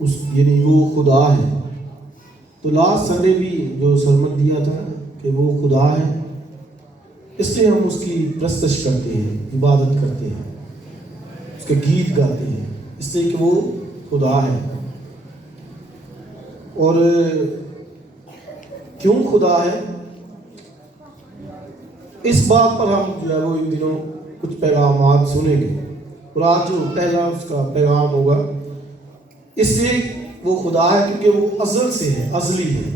یعنی وہ خدا ہے. تو لاسٹ سنڈے بھی جو سرمن دیا تھا کہ وہ خدا ہے، اس لیے ہم اس کی پرستش کرتے ہیں، عبادت کرتے ہیں، اس کے گیت گاتے ہیں، اس لیے کہ وہ خدا ہے. اور کیوں خدا ہے، اس بات پر ہم جو ہے وہ ان دنوں کچھ پیغامات سنیں گے. اور آج جو پہلا اس کا پیغام ہوگا، اس لیے وہ خدا ہے کیونکہ وہ ازل سے ہے، ازلی ہے،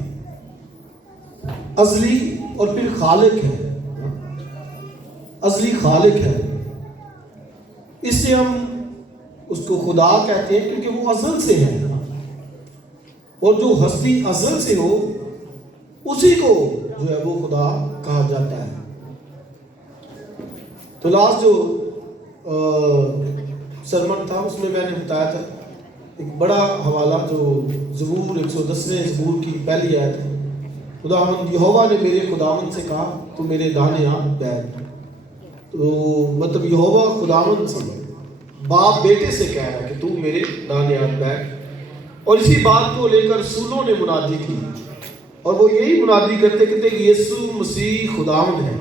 ازلی اور پھر خالق ہے، ازلی خالق ہے. اس لیے ہم اس کو خدا کہتے ہیں کیونکہ وہ ازل سے ہے. اور جو ہستی ازل سے ہو اسی کو جو ہے وہ خدا کہا جاتا ہے. تو لاسٹ جو سرمن تھا اس میں نے بتایا تھا ایک بڑا حوالہ جو زبور 110ویں زبور کی پہلی آیت ہے. خداوند یہوہ نے میرے خداوند سے کہا تو میرے دانے ہاتھ بیٹھ. تو مطلب یہوہ خداوند سے، باپ بیٹے سے کہہ رہا ہے کہ تو میرے دانے ہاتھ بیٹھ. اور اسی بات کو لے کر رسولوں نے منادی کی، اور وہ یہی منادی کرتے کہ یسوع مسیح خداوند ہے.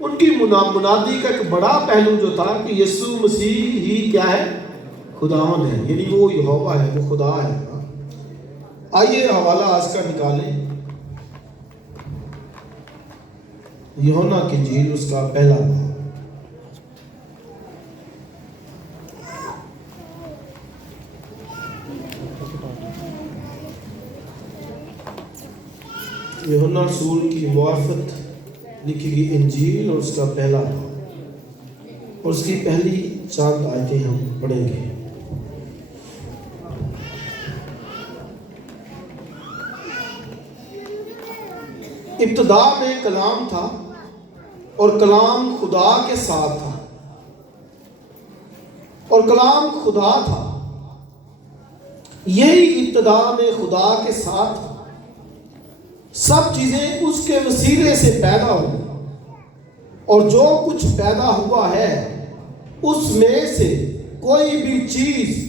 ان کی منادی کا ایک بڑا پہلو جو تھا کہ یسوع مسیح ہی کیا ہے، خداوند ہے، یعنی وہ یہوہ ہے، وہ خدا ہے. آئیے حوالہ آج کا نکالیں، یوحنا کی انجیل اس کا پہلا باب. یوحنا رسول کی معرفت لکھی گئی انجیل اور اس کا پہلا باب، اور اس کی پہلی چند آیتیں ہم پڑھیں گے. ابتدا میں کلام تھا اور کلام خدا کے ساتھ تھا اور کلام خدا تھا. یہی ابتدا میں خدا کے ساتھ تھا. سب چیزیں اس کے وسیلے سے پیدا ہوئی، اور جو کچھ پیدا ہوا ہے اس میں سے کوئی بھی چیز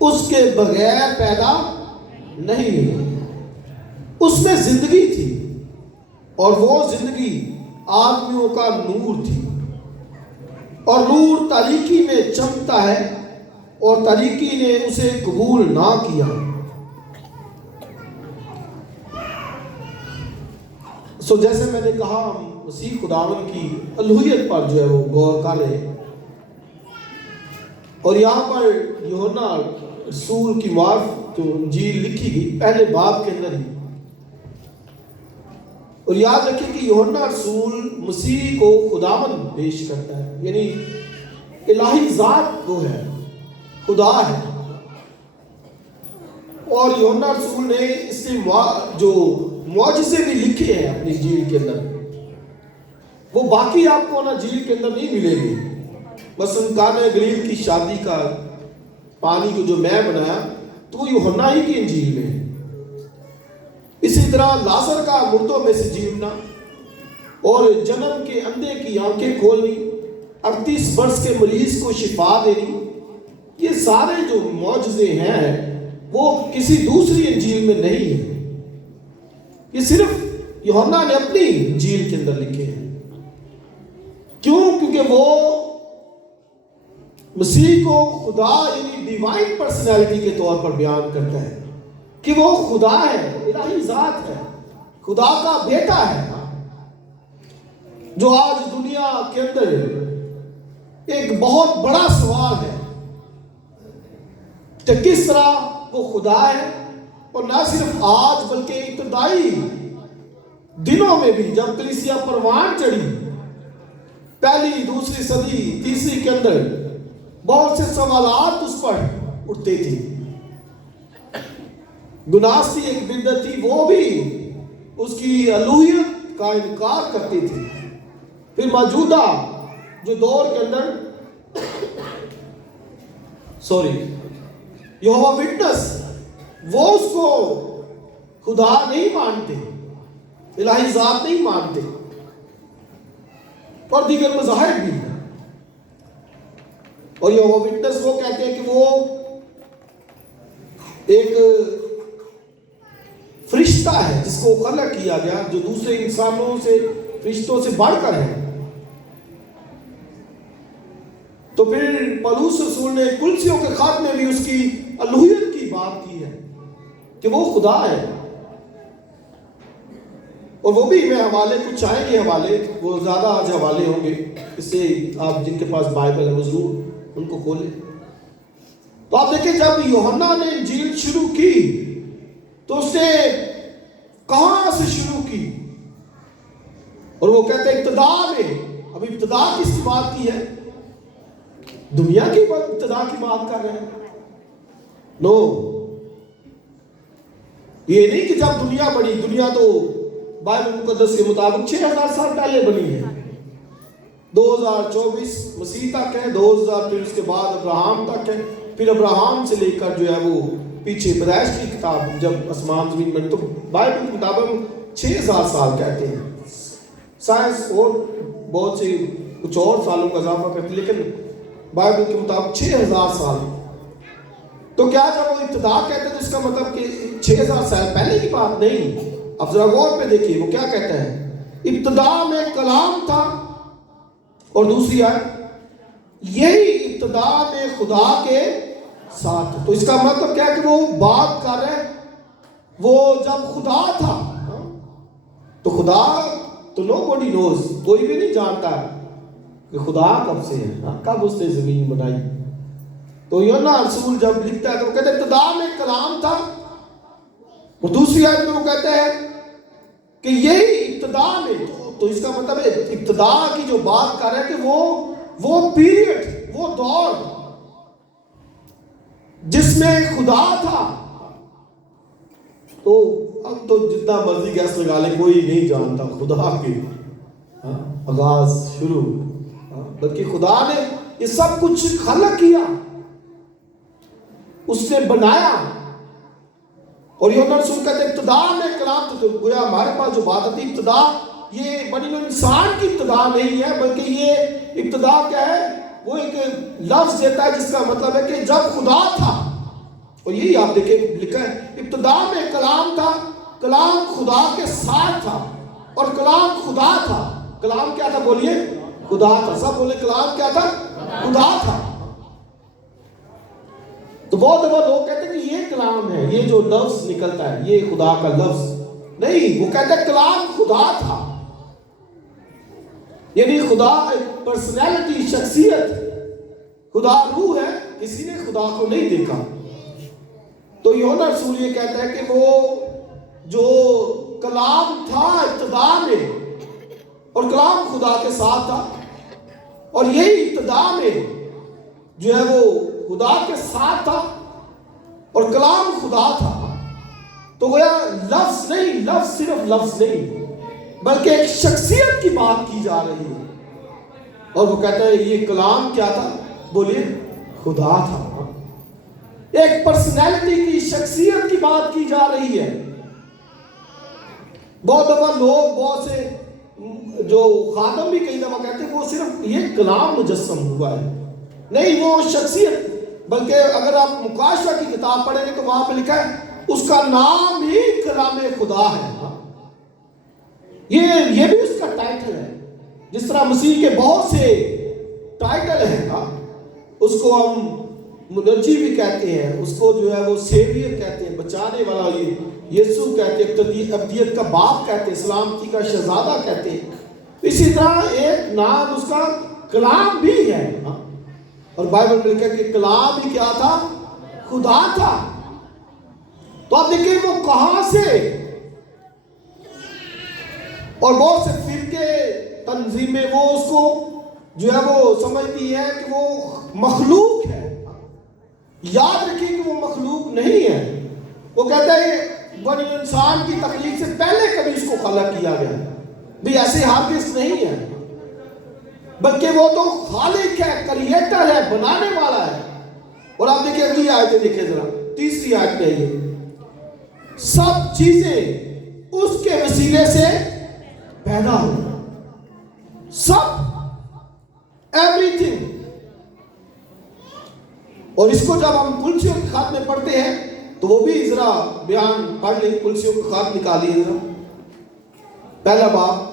اس کے بغیر پیدا نہیں ہوئی. اس میں زندگی تھی اور وہ زندگی آدمیوں کا نور تھی. اور نور تاریکی میں چمکتا ہے اور تاریکی نے اسے قبول نہ کیا. جیسے میں نے کہا ہم مسیح خداوند کی الوہیت پر جو ہے وہ غور کر رہے ہیں. اور یہاں پر یوحنا رسول کی معرفت جو انجیل لکھی گئی پہلے باب کے اندر ہی. اور یاد رکھیں کہ یوحنا رسول مسیح کو خداوند پیش کرتا ہے، یعنی الہی ذات وہ ہے، خدا ہے. اور یوحنا رسول نے اس سے جو معجزے بھی لکھے ہیں اپنی انجیل کے اندر، وہ باقی آپ کو انجیل کے اندر نہیں ملے گی. بس کانہ گلیل کی شادی کا پانی کو جو میں بنایا تو وہ یوحنا ہی کی انجیل میں. اسی طرح لازر کا مردوں میں سے جیونا اور جنم کے اندھے کی آنکھیں کھولنی، 38 برس کے مریض کو شفا دینی، یہ سارے جو معجزے ہیں وہ کسی دوسری انجیل میں نہیں ہیں. یہ صرف یوحنا نے اپنی انجیل کے اندر لکھے ہیں. کیوں؟ کیونکہ وہ مسیح کو خدا یعنی ڈیوائن پرسنالٹی کے طور پر بیان کرتا ہے کہ وہ خدا ہے، الہی ذات ہے، خدا کا بیٹا ہے. جو آج دنیا کے اندر ایک بہت بڑا سوال ہے کہ کس طرح وہ خدا ہے. اور نہ صرف آج بلکہ ابتدائی دنوں میں بھی جب کلیسیا پروان چڑھی پہلی دوسری صدی تیسری کے اندر بہت سے سوالات اس پر اٹھتے تھے. گناستی ایک بدعت تھی، وہ بھی اس کی الوہیت کا انکار کرتے تھے. پھر موجودہ جو دور کے اندر یہوہ وٹنس وہ اس کو خدا نہیں مانتے، الہی ذات نہیں مانتے، اور دیگر مذاہب بھی. اور یہوہ وٹنس وہ کہتے ہیں کہ وہ ایک فرشتہ ہے جس کو خلق کیا گیا، جو دوسرے انسانوں سے، فرشتوں سے بڑھ کر ہے. تو پھر پولس رسول نے کلسیوں کے خط میں بھی اس کی الوہیت کی بات کی ہے کہ وہ خدا ہے. اور وہ بھی میں حوالے کچھ آئیں گے، حوالے وہ زیادہ آج حوالے ہوں گے، اس سے آپ جن کے پاس بائبل ہے وہ ضرور ان کو کھولیں. تو آپ دیکھیں جب یوحنا نے انجیل شروع کی تو اس نے کہاں سے شروع کی؟ اور وہ کہتے ہیں ابتدا میں. اب ابتدا کس کی بات کی ہے؟ دنیا کی ابتدا کی بات کر رہے ہیں؟ نو، یہ نہیں کہ جب دنیا بنی. دنیا تو بائبل مقدس کے مطابق 6000 سال پہلے بنی ہے. 2024 مسیح تک ہے، 2000 پھر اس کے بعد ابراہم تک ہے، پھر ابراہم سے لے کر جو ہے وہ پیچھے پیدائش کی کتاب جب آسمان زمین بنے، تو بائبل کی مطابق 6000 سال کہتے ہیں. سائنس اور بہت سے کچھ اور سالوں کا اضافہ کرتی ہے، لیکن بائبل کے مطابق 6000 سال. تو کیا جب وہ ابتدا کہتے ہیں تو اس کا مطلب کہ 6000 سال پہلے کی بات نہیں. اب ذرا غور پہ دیکھیے وہ کیا کہتا ہے. ابتدا میں کلام تھا، اور دوسری آیت یہی ابتدا میں خدا کے ساتھ. تو اس کا مطلب کیا ہے کہ وہ بات کر رہے ہیں وہ جب خدا تھا. تو خدا تو نو باڈی نوز، کوئی بھی نہیں جانتا کہ خدا کب سے ہے، کب اس نے زمین بنائی. تو یوحنا رسول جب لکھتا ہے تو وہ کہتے ہیں ابتدا میں کلام تھا، اور دوسری آیت میں وہ کہتے ہیں کہ یہی ابتدا میں. تو اس کا مطلب ہے ابتدا کی جو بات کر رہے ہیں کہ وہ پیریڈ، وہ دور جس میں خدا تھا. تو اب تو جتنا مرضی گیس لگا لے کوئی نہیں جانتا خدا کے آغاز شروع، بلکہ خدا نے یہ سب کچھ خلق کیا، اس نے بنایا. اور یوحنا رسول کہتے ہیں ابتدا میں کلام تھا. تو گویا ہمارے پاس جو بات آتی ہے ابتدا، یہ بنی نوع انسان کی ابتدا نہیں ہے، بلکہ یہ ابتدا کیا ہے، وہ ایک لفظ دیتا ہے جس کا مطلب ہے کہ جب خدا تھا. اور یہی آپ دیکھیں لکھا ہے ابتدا میں کلام تھا، کلام خدا کے ساتھ تھا، اور کلام خدا تھا. کلام کیا تھا؟ بولیے خدا تھا. سب بولے کلام کیا تھا؟ خدا تھا. تو بہت دفعہ لوگ کہتے ہیں کہ یہ کلام ہے، یہ جو لفظ نکلتا ہے یہ خدا کا لفظ نہیں. وہ کہتے ہیں کلام خدا تھا، یعنی خدا ایک پرسنالٹی، شخصیت، خدا روح ہے، کسی نے خدا کو نہیں دیکھا. تو یوحنا رسول یہ کہتا ہے کہ وہ جو کلام تھا ابتدا میں، اور کلام خدا کے ساتھ تھا، اور یہی ابتدا میں جو ہے وہ خدا کے ساتھ تھا، اور کلام خدا تھا. تو وہ لفظ نہیں، لفظ صرف لفظ نہیں بلکہ ایک شخصیت کی بات کی جا رہی ہے. اور وہ کہتا ہے یہ کلام کیا تھا؟ بولیے خدا تھا. ایک پرسنالٹی کی، شخصیت کی بات کی جا رہی ہے. بہت دفعہ لوگ، بہت سے جو خادم بھی کئی دفعہ کہتے ہیں وہ صرف یہ کلام مجسم ہوا ہے. نہیں، وہ شخصیت. بلکہ اگر آپ مکاشفہ کی کتاب پڑھیں گے تو وہاں پہ لکھا ہے اس کا نام ہی کلام خدا ہے. یہ بھی اس کا ٹائٹل ہے. جس طرح مسیح کے بہت سے ٹائٹل ہیں، اس کو ہم منجی بھی کہتے ہیں، اس کو جو ہے وہ سیویئر کہتے ہیں، بچانے والا یسوع کہتے ہیں، ابدیت کا باپ کہتے ہیں، سلامتی کا شہزادہ کہتے ہیں. اسی طرح ایک نام اس کا کلام بھی ہے. اور بائبل میں لکھا ہے کہ کلام ہی کیا تھا؟ خدا تھا. تو آپ دیکھیں وہ کہاں سے، اور بہت سے فرقے، تنظیمیں وہ اس کو جو ہے وہ سمجھتی ہے کہ وہ مخلوق ہے. یاد رکھیں کہ وہ مخلوق نہیں ہے. وہ کہتا ہے بنی انسان کی تخلیق سے پہلے کبھی اس کو خلق کیا گیا بھی، ایسے حافظ نہیں ہے، بلکہ وہ تو خالق ہے، کریٹر ہے، بنانے والا ہے. اور آپ دیکھیں اگلی آیتیں دیکھیں ذرا، تیسری آیت میں یہ سب چیزیں اس کے وسیلے سے پیدا ہو. سب، ایوری تھنگ. اور اس کو جب ہم کلسیوں کے خط میں پڑھتے ہیں تو وہ بھی ذرا بیان پڑھ لیں، کلسیوں کا خط نکالیے ذرا، پہلا باب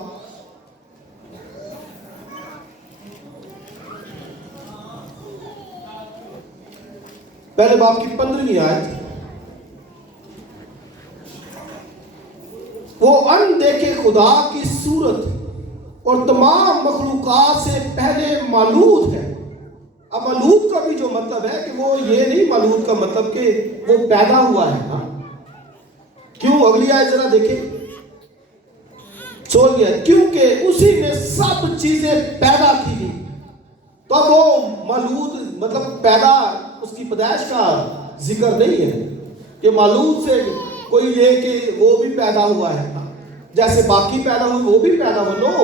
پہلے باب کی 15ویں آیت۔ وہ ان دیکھے خدا کی صورت اور تمام مخلوقات سے پہلے مولود ہے۔ اب مولود کا بھی جو مطلب ہے کہ وہ یہ نہیں مولود کا مطلب کہ وہ پیدا ہوا ہے، ہاں کیوں؟ اگلی آیت ذرا دیکھیں، 16 ہے، کیونکہ اسی میں سب چیزیں پیدا کی گئی۔ تو اب وہ مولود مطلب پیدا، اس کی پیدائش کا ذکر نہیں ہے کہ مولود سے کوئی یہ کہ وہ بھی پیدا ہوا ہے جیسے باقی پیدا ہوئے وہ بھی پیدا ہو، نو،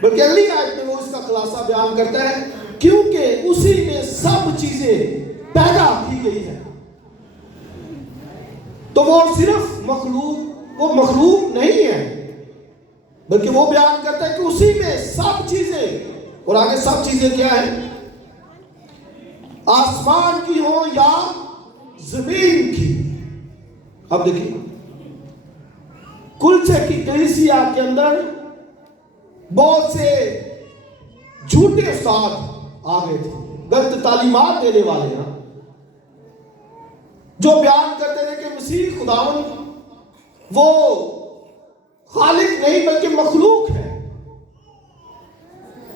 بلکہ اگلی آیت میں وہ اس کا خلاصہ بیان کرتا ہے، کیونکہ اسی میں سب چیزیں پیدا کی گئی ہے۔ تو وہ صرف مخلوق، وہ مخلوق نہیں ہے، بلکہ وہ بیان کرتا ہے کہ اسی میں سب چیزیں، اور آگے سب چیزیں کیا ہیں؟ آسمان کی ہو یا زمین کی۔ اب دیکھیں کلچے کی کلیسیا کے اندر بہت سے جھوٹے استاد آ گئے تھے، غلط تعلیمات دینے والے ہیں، جو بیان کرتے تھے کہ مسیح خداوند وہ خالق نہیں بلکہ مخلوق ہے،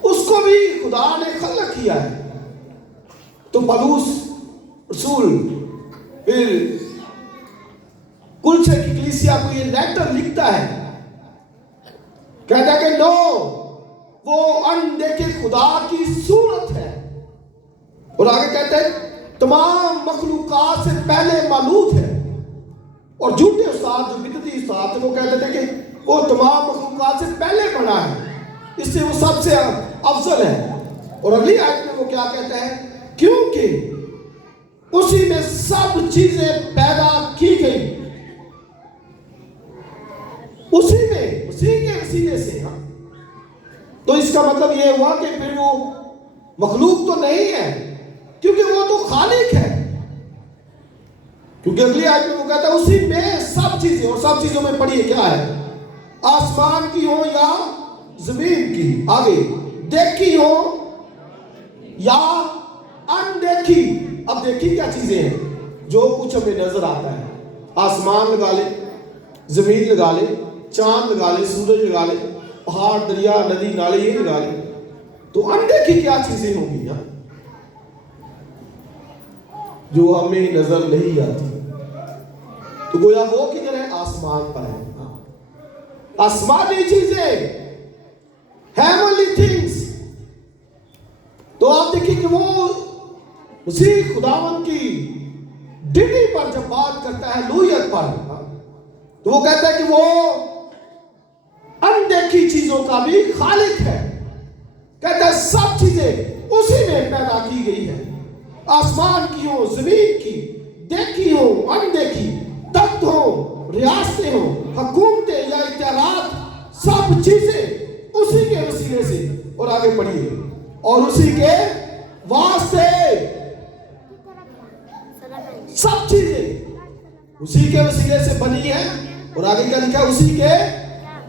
اس کو بھی خدا نے خلق کیا ہے۔ تو پولس رسول پھر کلچے کی کلیسیا کو یہ لیٹر لکھتا ہے، کہتا ہے کہ نو، وہ اندیکھے خدا کی صورت ہے، اور آگے کہتا ہے تمام مخلوقات سے پہلے مولود ہے۔ اور جھوٹے استاد جو بدعتی استاد تھے وہ کہتے تھے کہ وہ تمام مخلوقات سے پہلے بنا ہے، اس سے وہ سب سے افضل ہے۔ اور اگلی آیت میں وہ کیا کہتا ہے؟ کیونکہ اسی میں سب چیزیں پیدا کی گئی، اسی میں، اسی کے وسیلے سے، ہاں۔ تو اس کا مطلب یہ ہوا کہ پھر وہ مخلوق تو نہیں ہے، کیونکہ وہ تو خالق ہے، کیونکہ اگلی آیت میں وہ کہتا ہے اسی میں سب چیزیں، اور سب چیزوں میں پڑھیے کیا ہے؟ آسمان کی ہو یا زمین کی، آگے دیکھی ہو یا اندیکھی۔ اب دیکھی کیا چیزیں ہیں؟ جو کچھ ہمیں نظر آتا ہے، آسمان لگا لے، زمین لگا لے، چاند لگا لے، سورج لگا لے، پہاڑ، دریا، ندی، نالے، یہ لگا لے، تو اندیکھی کیا چیزیں ہوں گی جو ہمیں نظر نہیں آتی؟ تو گویا وہ کدھر ہے؟ آسمان پر ہے، آسمانی چیزیں، heavenly things۔ تو آپ دیکھیں کہ وہ مسیح خداوند کی ڈٹی پر جب بات کرتا ہے لوہیت پر، تو وہ کہتا ہے کہ وہ اندیکھی چیزوں کا بھی خالق ہے، کہتا ہے سب چیزیں اسی میں پیدا کی گئی ہے، آسمان کی ہو، زمین کی، دیکھی ہو، اندیکھی، تخت ہو، ریاستیں ہو، حکومتیں یا اختیارات، سب چیزیں اسی کے وسیلے سے، اور آگے پڑھیے، اور اسی کے واسطے سب چیزیں اسی کے وسیلے سے بنی ہے، اور آگے کیا لکھا ہے؟ اسی کے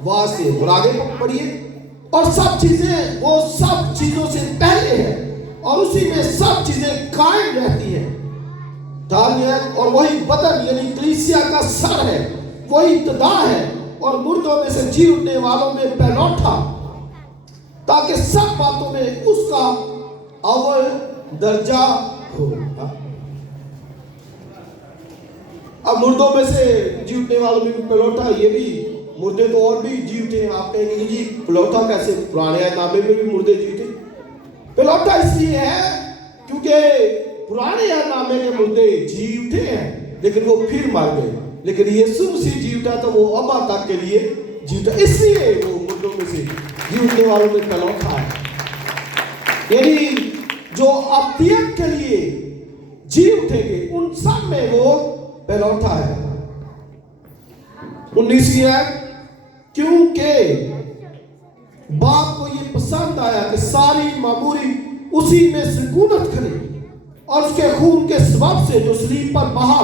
واسطے، اور آگے پڑھیے، اور سب چیزیں وہ سب چیزوں سے پہلے ہے، اور اسی میں سب چیزیں قائم رہتی ہیں۔ اور وہی بدن یعنی کلیسیا کا سر ہے، وہی ابتدا ہے، اور مردوں میں سے جی اٹھنے والوں میں پہلوٹا، تاکہ سب باتوں میں اس کا اول درجہ ہو۔ اب مردوں میں سے جی اٹھنے والوں میں پہلوٹا، یہ بھی مردے تو اور بھی جی اٹھے ہیں، آپ کہیں گے جی پہلوٹا کیسے؟ پرانے نامے میں بھی مردے جی اٹھے۔ پہلوٹا اس لیے ہے کیونکہ پرانے نامے کے مردے جی اٹھے ہیں لیکن وہ پھر مر گئے، لیکن یسوع مسیح جی اٹھا تو وہ ابا تک کے لیے جی اٹھا، اس لیے وہ مردوں میں سے جی اٹھنے والوں میں پہلوٹا ہے، یعنی جو ابدیت کے لیے جی اٹھیں گے ان سب میں وہ پہلوٹا ہے۔ 19ویں آیت، کیونکہ باپ کو یہ پسند آیا کہ ساری معموری اسی میں سکونت کرے، اور اس کے خون کے سبب سے جو صلیب پر بہا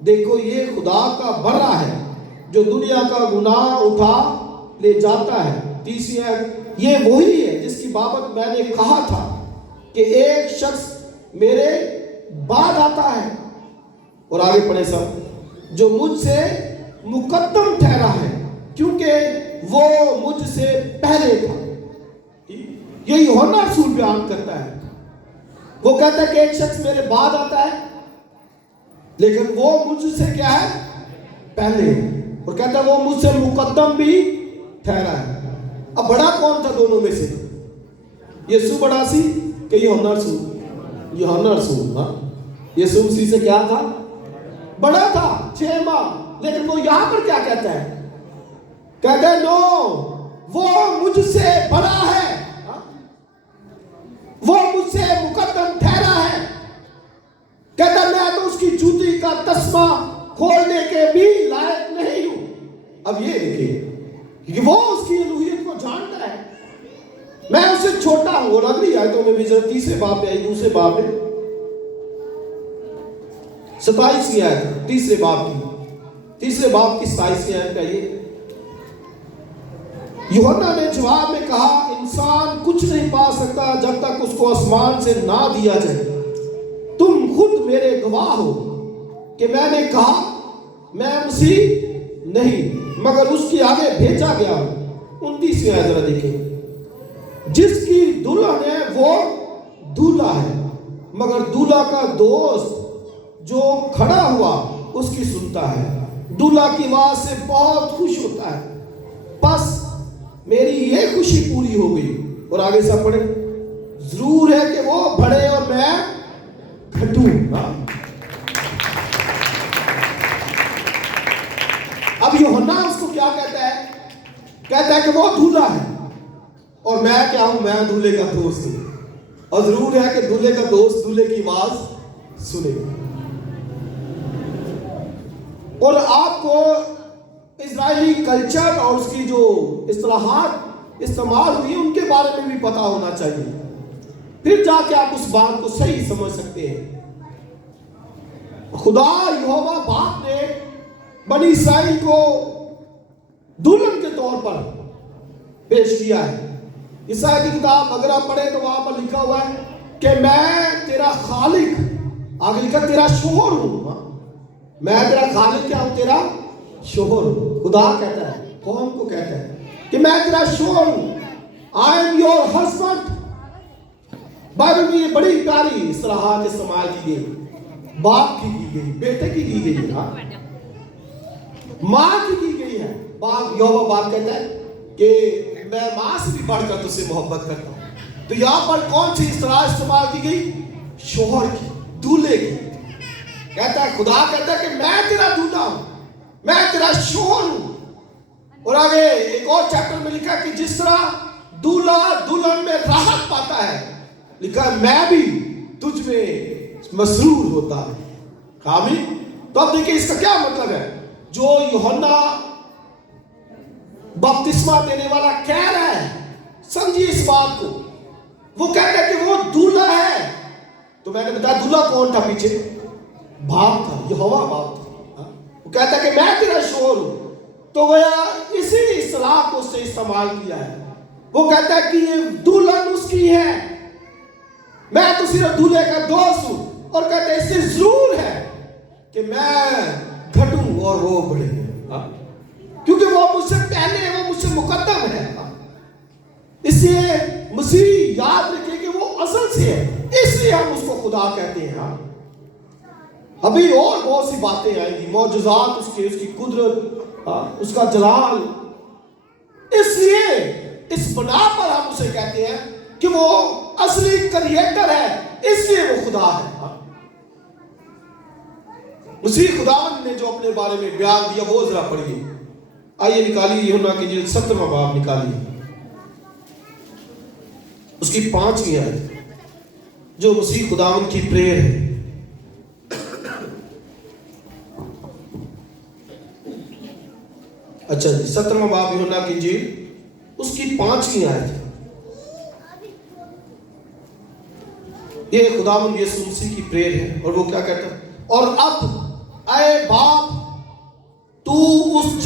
دیکھو یہ خدا کا برا ہے جو دنیا کا گناہ اٹھا لے جاتا ہے. تیسری آیت، یہ وہی ہے جس کی بابت میں نے کہا تھا کہ ایک شخص میرے بعد آتا ہے. اور آگے پڑھے سب، جو مجھ سے مقدم ٹھہرا ہے کیونکہ وہ مجھ سے پہلے تھا. یہ یوحنا رسول بیان کرتا ہے. وہ کہتا ہے کہ ایک شخص میرے بعد آتا ہے لیکن وہ مجھ سے کیا ہے؟ پہلے. اور کہتا ہے وہ مجھ سے مقدم بھی ٹھہرا ہے. اب بڑا کون تھا دونوں میں سے؟ یسوع بڑا سی کہ یوحنا رسول؟ یوحنا رسول. ہاں، یسوع مسیح سے کیا تھا؟ بڑا تھا 6 ماہ. لیکن وہ یہاں پر کیا کہتا ہے؟ کہتا ہے نو، وہ مجھ سے بڑا ہے، وہ مجھ سے مقدم ٹھہرا ہے. کہتا ہے میں تو اس کی جوتی کا تسمہ کھولنے کے بھی لائق نہیں ہوں. اب یہ دیکھیے کہ وہ اس کی الوہیت کو جانتا ہے. میں اس سے چھوٹا ہوں. اور اگلی آیتوں میں بھی ذرا تیسرے باب میں آئی، دوسرے باب میں 27 آیت، تیسرے باب کی 27 آیت کا یہ، یوحنا نے جواب میں کہا انسان کچھ نہیں پا سکتا جب تک اس کو آسمان سے نہ دیا جائے. تم خود میرے گواہ ہو کہ میں نے کہا میں مسیح نہیں مگر اس کی آگے بھیجا گیا ہوں. 29 آیت ذرا دیکھیں، جس کی دلہن ہے وہ دولہا ہے مگر دولہا کا دوست جو کھڑا ہوا اس کی سنتا ہے. دولہا کی آواز سے بہت خوش ہوتا ہے. بس میری یہ خوشی پوری ہو گئی. اور آگے سب پڑھیں، ضرور ہے کہ وہ بڑھے اور میں گھٹوں. اب یوحنا اس کو کیا کہتا ہے؟ کہتا ہے کہ وہ دولہا ہے اور میں کیا ہوں؟ میں دولہے کا دوست ہوں. اور ضرور ہے کہ دولہے کا دوست دولہے کی آواز سنے. اور آپ کو اسرائیلی کلچر اور اس کی جو اصطلاحات استعمال ہوئی ان کے بارے میں بھی پتا ہونا چاہیے، پھر جا کے آپ اس بات کو صحیح سمجھ سکتے ہیں. خدا یہوہ باپ نے بنی اسرائیل کو دلہن کے طور پر پیش کیا ہے. عیسائی کی کتاب اگر آپ پڑھیں تو وہاں پر لکھا ہوا ہے کہ میں تیرا خالق، آگے لکھا تیرا شوہر ہوں. میں تیرا خالق کیا ہوں؟ تیرا شوہر ہوں. خدا کہتا ہے، قوم کو کہتا ہے کہ میں تیرا شوہر ہوں. I am your husband. Bible میں یہ بڑی پیاری اصطلاحات استعمال کی گئی. باپ کی گئی، بیٹے کی گئی ہے، ماں کی گئی ہے. باپ یہوہ باپ کہتا ہے کہ میں ماں سے بھی بڑھ کر تجھ سے محبت کرتا ہوں. تو یہاں پر کون سی اصطلاح استعمال کی گئی؟ شوہر کی، دولہے کی. کہتا ہے خدا کہتا ہے کہ میں تیرا دولہا ہوں، میں تیرا شوہر ہوں. اور آگے ایک اور چیپٹر میں لکھا کہ جس طرح دولہا دلہن میں راحت پاتا ہے، لکھا ہے میں بھی تجھ میں مسرور ہوتا ہے. آمین. تو اب دیکھیں اس کا کیا مطلب ہے؟ جو یوحنا بپتسمہ دینے والا کہہ رہا ہے، سمجھیے اس بات کو. وہ کہتا ہے کہ وہ دولہا ہے. تو میں نے بتایا دولہا کون تھا پیچھے؟ باپ تھا، یہوہ باپ تھا. وہ کہتا ہے کہ میں تیرا شوہر ہوں. تو وہ اسی اصطلاح کو اس سے استعمال کیا ہے. وہ کہتا ہے کہ یہ دلہن اس کی ہے، میں تو صرف دولہے کا دوست ہوں. اور کہتا ہے اس سے ضرور ہے کہ میں گھٹوں اور وہ بڑھے، کیونکہ وہ مجھ سے پہلے ہے، وہ مجھ سے مقدم ہے. اس لیے مسیح یاد رکھے کہ وہ اصل سے ہے، اس لیے ہم اس کو خدا کہتے ہیں. ابھی اور بہت سی باتیں آئیں گی، معجزات اس کی قدرت، اس کا جلال. اس لیے اس بنا پر ہم اسے کہتے ہیں کہ وہ اصلی کریٹر ہے، اس لیے وہ خدا ہے. مسیح خداوند نے جو اپنے بارے میں بیان دیا وہ ذرا پڑھیے. آئیے نکالیے یوحنا کی جلد 17واں باب نکالیے، اس کی 5ویں آیت جو مسیح خداوند کی پریئر ہے. اچھا جی، 17واں باب یوحنا کی انجیل اس کی 5ویں آیت. یہ خداوند یسوع مسیح کی پریئر ہے اور وہ کیا کہتا ہے؟ اور اب اے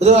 ذرا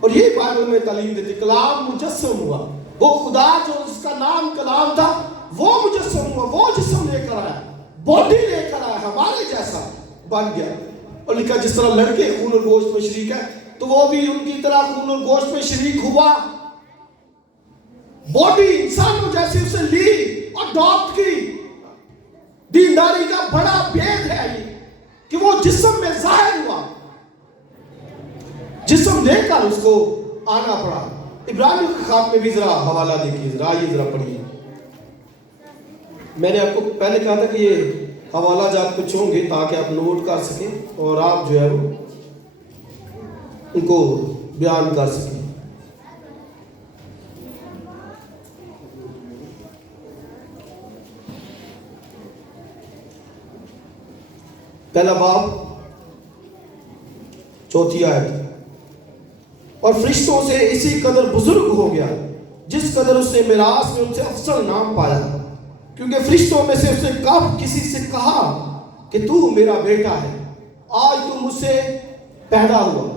اور یہ بائبل میں تعلیم دیتی, کلام مجسم ہوا, وہ خدا جو اس کا نام کلام تھا وہ مجسم ہوا, وہ جسم لے کر آیا, باڈی لے کر آیا, ہمارے جیسا بن گیا. اور لکھا جس طرح لڑکے خون اور گوشت میں شریک ہے تو وہ بھی ان کی طرح خون اور گوشت میں شریک ہوا. باڈی انسانوں جیسے اسے لی اور اڈاپٹ کی. دینداری کا بڑا بھید ہے یہ کہ وہ جسم میں ظاہر ہوا, جسم لے کر اس کو آنا پڑا. ابراہیم کے خط میں بھی ذرا حوالہ دیکھیے, ذرا پڑھیے. میں نے آپ کو پہلے کہا تھا کہ یہ حوالہ جات کچھ ہوں گے تاکہ آپ نوٹ کر سکیں اور آپ جو ہے وہ ان کو بیان کر سکیں. پہلا باب 4 آیت. اور فرشتوں سے اسی قدر بزرگ ہو گیا جس قدر اس نے میراث میں ان سے افضل نام پایا, کیونکہ فرشتوں میں سے اس نے کب کسی سے کہا کہ تو میرا بیٹا ہے, آج تو مجھ سے پیدا ہوا.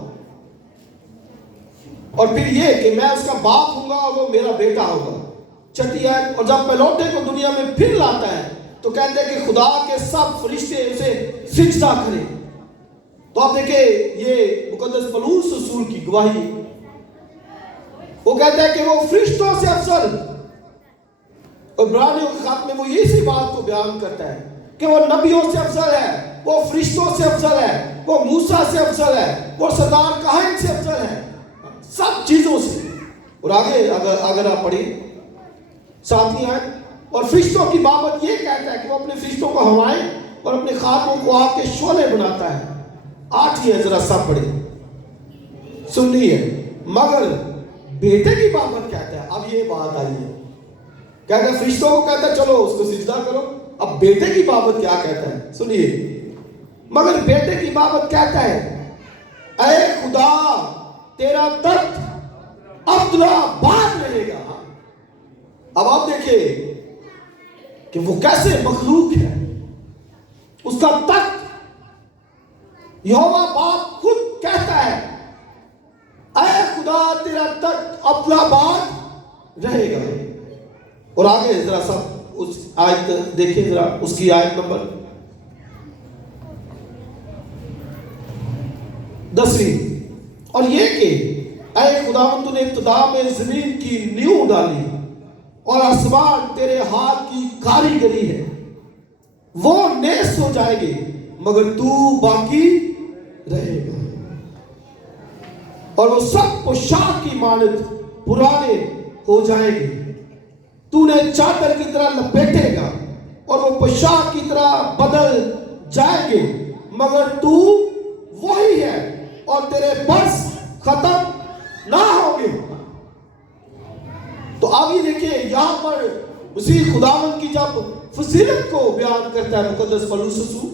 اور پھر یہ کہ میں اس کا باپ ہوں گا اور وہ میرا بیٹا ہوگا. 6 آیت. اور جب پہلوٹے کو دنیا میں پھر لاتا ہے تو کہتے ہیں کہ خدا کے سب فرشتے اسے سجدہ کریں. تو آپ دیکھیں یہ مقدس پولس رسول کی گواہی, وہ کہتا ہے کہ وہ فرشتوں سے افضل. عبرانیوں کے خط میں وہ اسی بات کو بیان کرتا ہے کہ وہ نبیوں سے افضل ہے, وہ فرشتوں سے افضل ہے, وہ موسیٰ سے افضل ہے, وہ سردار کاہن سے افضل ہے, سب چیزوں سے. اور آگے اگر آپ پڑھیں 7 آیت. اور فرشتوں کی بابت یہ کہتا ہے کہ وہ اپنے فرشتوں کو ہوائیں اور اپنے خادموں کو آگ کے شعلے بناتا ہے. 8 ہے, ذرا سب پڑھیں سننی ہے. مگر بیٹے کی بابت کہتا ہے, اب یہ بات آئی ہے, کہتا ہے فرشتوں کو کہتا ہے چلو اس کو سجدہ کرو. اب بیٹے کی بابت کیا کہتا ہے سنیے. مگر بیٹے کی بابت کہتا ہے اے خدا تیرا تخت ابدالآباد رہے گا. اب آپ دیکھیں کہ وہ کیسے مخلوق ہے, اس کا تخت یہوہ باپ خود کہتا ہے اے خدا تیرا تخت ابدالآباد رہے گا. اور آگے ذرا سب اس آیت دیکھیں, ذرا اس کی آیت نمبر 10. اور یہ کہ اے خداوند تو نے ابتدا میں زمین کی نیو ڈالی اور آسمان تیرے ہاتھ کی کاریگری ہے, وہ نیست ہو جائیں گے مگر تو باقی رہے گا, اور وہ سب پوشاک کی مانند پرانے ہو جائیں گے. تو نے چادر کی طرح لپیٹے گا اور وہ پوشاک کی طرح بدل جائیں گے مگر تو وہی ہے اور تیرے برس ختم نہ ہوں گے. تو آگے دیکھیں یہاں پر مسیح خداوند کی جب فضیلت کو بیان کرتا ہے مقدس پولس رسول,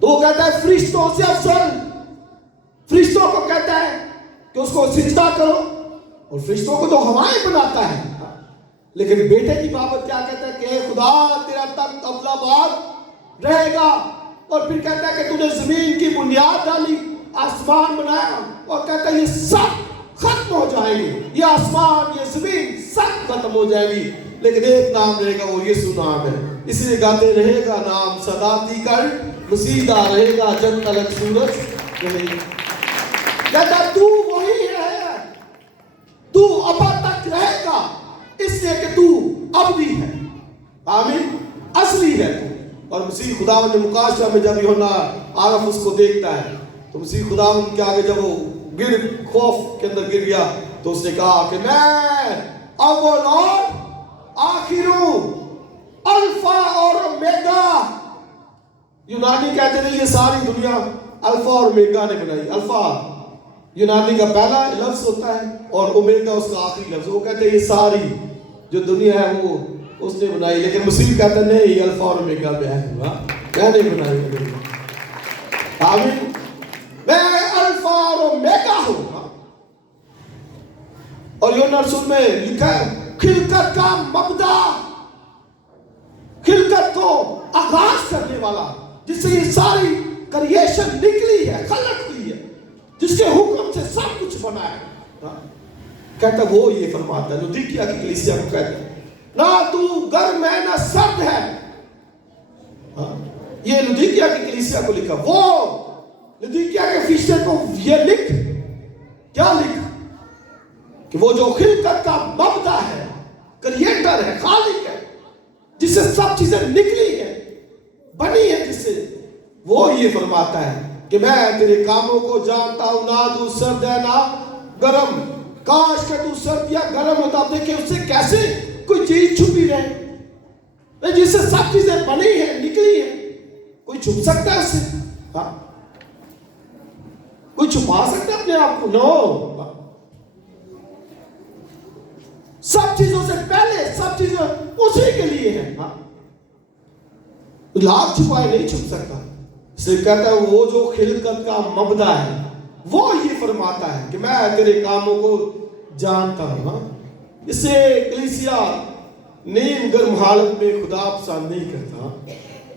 تو وہ کہتا ہے فرشتوں سے افضل. فرشتوں کو کہتا ہے کہ اس کو سجدہ کرو, اور فرشتوں کو تو ہوائیں بناتا ہے. لیکن بیٹے کی بابت کیا کہتا ہے کہ خدا تیرا تخت ابدالآباد رہے گا. اور پھر کہتا ہے کہ تو نے زمین کی بنیاد ڈالی, آسمان بنایا, اور کہتا ہے یہ سب ختم ہو جائیں گے, یہ آسمان یہ زمین سب ختم ہو جائے گی, لیکن ایک نام رہے گا, وہ یسوع نام ہے. اس لیے گاتے رہے گا نام صداتی کر مسیدہ رہے گا جب تلک سورج رہے گا. کہتا تو وہی ہے, تو ابد تک رہے گا, اس لیے کہ تو ابدی ہے, آمین, اصلی ہے. اور مسیح خداوند نے مکاشفہ میں جب یوحنا عارف اس کو دیکھتا ہے تو مسیح خداوند کے آگے جب وہ خوف کے اندر گر گیا تو اس نے کہا کہ میں اول اور آخر ہوں, الفا اور اومیگا. یونانی کہتے ہیں یہ ساری دنیا الفا اور اومیگا نے بنائی. الفا یونانی کا پہلا لفظ ہوتا ہے اور اومیگا اس کا آخری لفظ. وہ کہتے ہیں یہ ساری جو دنیا ہے وہ اس نے بنائی, لیکن مسیح کہتا ہے نہیں, الفا اور اومیگا میں ہے, میں نے بنائی. آمین. میں الفا اور اومیگا ہوں. اور یوحنا رسول میں لکھا ہے خلقت کا مبدا, خلقت کو آغاز کرنے والا, جس سے یہ ساری کریشن نکلی ہے, خلق ہوئی ہے, جس کے حکم سے سب کچھ بنا ہے. کہتا وہ یہ فرماتا ہے، لودیکیا کی کلیسیا کو کہتا ہے نہ تو گرم ہے نہ سرد ہے. یہ لودیکیا کی کلیسیا کو لکھا. وہ لودیکیا کے فرشتے کو یہ لکھ، کیا لکھ؟ کہ وہ جو خلقت کا مبدا ہے، کریٹر ہے، خالق ہے، جس سے سب چیزیں نکلی ہیں، بنی ہے جس سے، وہ یہ فرماتا ہے کہ میں تیرے کاموں کو جانتا ہوں، نہ تو سرد ہے نہ گرم. کاش کہ تو سرد یا گرم ہوتا. آپ دیکھیں اس سے کیسے کوئی چیز چھپی رہے، جس سے سب چیزیں بنی ہیں، نکلی ہیں. کوئی چھپ سکتا ہے اس سے؟ کوئی چھپا سکتا ہے اپنے آپ کو؟ نو. سب چیزوں سے پہلے سب چیزیں اسی کے لیے ہیں. لاکھ چھپائے نہیں چھپ سکتا. اس لیے کہتا ہے وہ جو خلقت کا مبدا ہے وہ یہ فرماتا ہے کہ میں تیرے کاموں کو جانتا ہوں. اس سے کلیسیا نیم گرم حالت میں خدا پسند نہیں کرتا.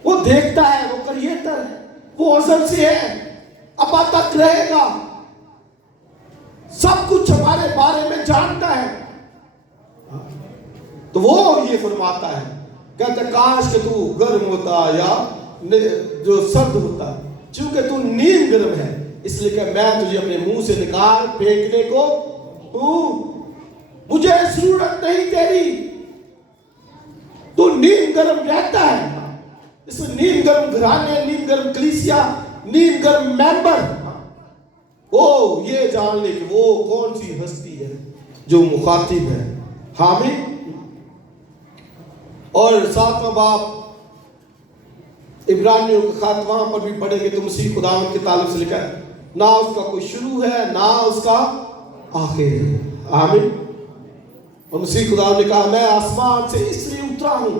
وہ دیکھتا ہے، وہ کریٹر ہے، وہ ازل سے ہے، ابد تک رہے گا، سب کچھ ہمارے بارے میں جانتا ہے. تو وہ یہ فرماتا ہے، کہتا ہے کاش کہ تو گرم ہوتا یا جو سرد ہوتا، چونکہ تو نیم گرم ہے اس لیے کہ میں تجھے اپنے منہ سے نکال پھینکنے کو ہوں. مجھے ضرورت نہیں تیری. تو نیم گرم رہتا ہے. اس میں نیم گرم گھرانے، نیم گرم کلیسیا، نیم گرم ممبر، وہ یہ جان لے کہ وہ کون سی ہستی ہے جو مخاطب ہے. حامد. اور 7واں باب عبرانیوں کا خط وہاں پر بھی پڑھیں گے تو مسیح خداوند کے تعلق سے لکھا ہے نہ اس کا کوئی شروع ہے نہ اس کا آخر ہے. آمین. اور مسیح خداوند نے کہا میں آسمان سے اس لیے اترا ہوں،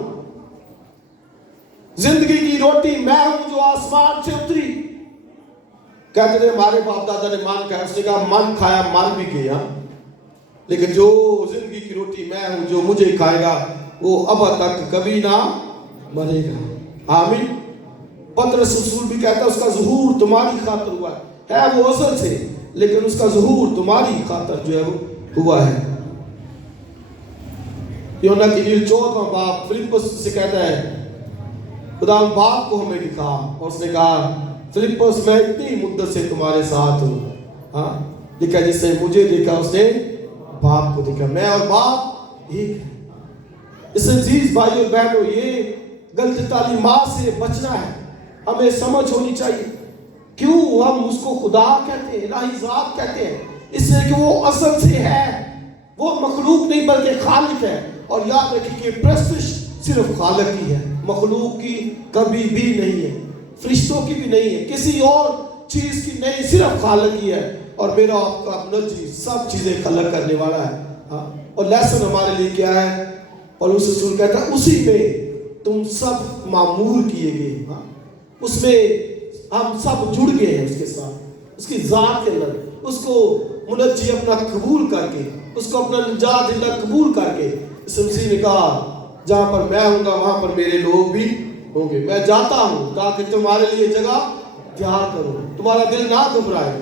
زندگی کی روٹی میں ہوں جو آسمان سے اتری. کہتے تھے ہمارے باپ دادا نے مان کھایا، اس نے کہا من کھایا مر بھی گیا، لیکن جو زندگی کی روٹی میں ہوں جو مجھے کھائے گا وہ اب تک کبھی نہ مرے گا. آمین. پترس رسول بھی کہتا ہے اس کا ظہور تمہاری خاطر ہوا ہے وہ اصل سے، لیکن اس کا ظہور تمہاری خاطر جو ہے وہ ہوا ہے. یوحنا کی انجیل 14واں باب فلپس سے کہتا ہے خدا باپ کو ہمیں دکھا، اور اس نے کہا فلپس میں اتنی مدت سے تمہارے ساتھ ہوں. لکھا جس نے مجھے دیکھا اس نے باپ کو دیکھا. میں اور باپ ایک ہے. اس عزیز بھائی اور بہنوں یہ غلط تعلیمات سے بچنا ہے. ہمیں سمجھ ہونی چاہیے کیوں ہم اس کو خدا کہتے ہیں، الہی ذات کہتے ہیں. اس لیے کہ وہ اصل سے ہے، وہ مخلوق نہیں بلکہ خالق ہے. اور یاد رکھیں کہ پرستش صرف خالق کی ہے، مخلوق کی کبھی بھی نہیں ہے، فرشتوں کی بھی نہیں ہے، کسی اور چیز کی نہیں، صرف خالق کی ہے. اور میرا آپ کا اپنا چیز سب چیزیں خلق کرنے والا ہے. اور لیسن ہمارے لیے کیا ہے؟ اور اس رسول کہتا ہے اسی میں تم سب معمور کیے گئے. اس میں ہم سب جڑ گئے ہیں اس کے ساتھ، اس کی ذات کے اندر. اس کو منجی اپنا قبول کر کے، اس کو اپنا نجات دلہ قبول کر کے. اس مسیح نے کہا جہاں پر میں ہوں گا وہاں پر میرے لوگ بھی ہوں گے. میں جاتا ہوں تاکہ تمہارے لیے جگہ تیار کروں، تمہارا دل نہ گھبرائے.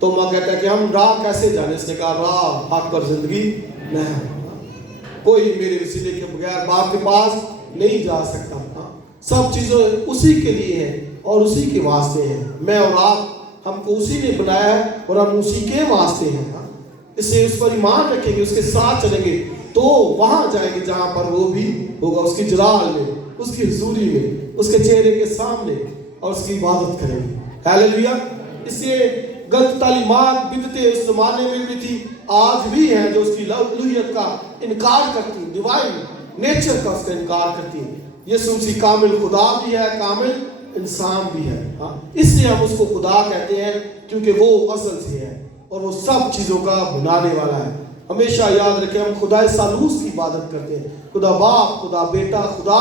تو ماں کہتا ہے کہ ہم راہ کیسے جانے؟ اس نے کہا راہ حق اور زندگی میں ہوں. کوئی میرے وسیلے کے بغیر باپ کے پاس نہیں جا سکتا. سب چیزیں اسی کے لیے ہیں اور اسی کے واسطے ہیں. میں اور آپ ہم کو اسی نے بنایا ہے اور ہم اسی کے واسطے ہیں. اس سے اس پر ایمان رکھیں گے، اس کے ساتھ چلیں گے تو وہاں جائیں گے جہاں پر وہ بھی ہوگا، اس کی جلال میں، اس کی حضوری میں، اس کے چہرے کے سامنے، اور اس کی عبادت کریں گے. ہیلیلویا. اس سے غلط تعلیمات بدعتیں اس زمانے میں بھی تھی، آج بھی ہیں، جو اس کی الوہیت کا انکار کرتی ہیں، ڈیوائن نیچر کا اس کا انکار کرتی ہیں. یسوع مسیح کامل خدا بھی ہے، کامل انسان بھی ہے. اس لیے ہم اس کو خدا کہتے ہیں کیونکہ وہ اصل سے ہے اور وہ سب چیزوں کا بنانے والا ہے. ہمیشہ یاد رکھیں ہم خدا ثالوث کی عبادت کرتے ہیں، خدا باپ، خدا بیٹا، خدا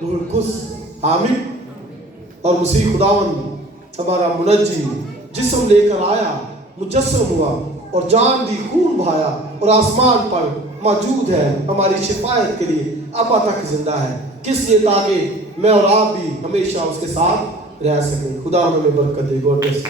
روح القدس. آمین. اور مسیح خداوند ہمارا منجی جسم لے کر آیا، مجسم ہوا اور جان دی، خون بہایا اور آسمان پر موجود ہے ہماری شفاعت کے لیے، اب تک زندہ ہے. کس لیے؟ تاکہ میں اور آپ بھی ہمیشہ اس کے ساتھ رہ سکیں. خدا ہمیں برکت دے. God bless.